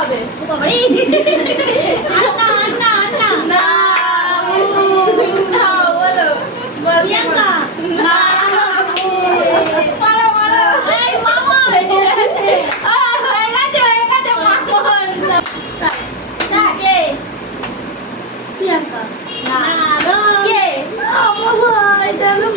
হবে না বলো বলো Nah, nah, nah, nah, nah, nah, nah,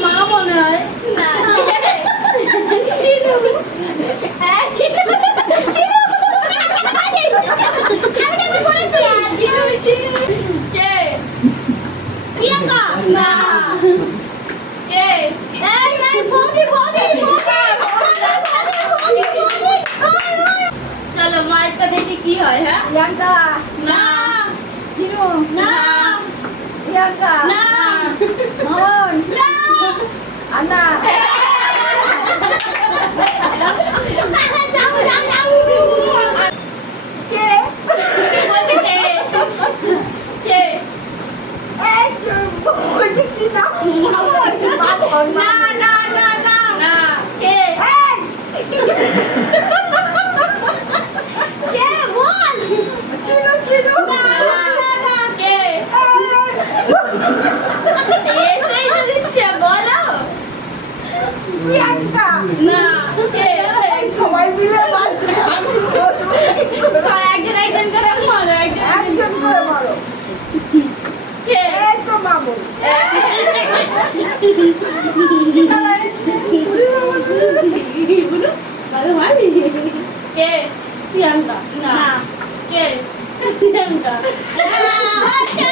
nah, nah, Bianca. na. Cino. na. Bianca. na. Mohon. na. Anna. Hey. না সবাই মিলে একজন একজন করে মারো একজন করে মারো। এই তো মামু। কে? প্রিয়াঙ্কা। না। কে? প্রিয়াঙ্কা। হ্যাঁ,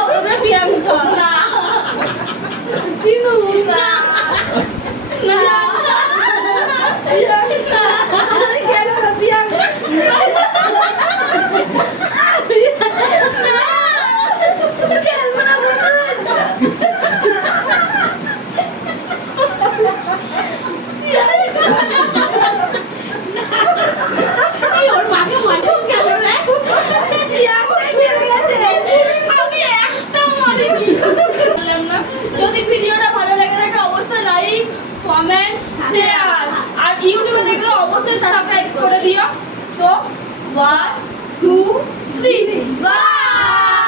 আছে আর আর ইউটিউবে দেখলে অবশ্যই সাবস্ক্রাইব করে দিও। তো ওয়ান টু থ্রি বাই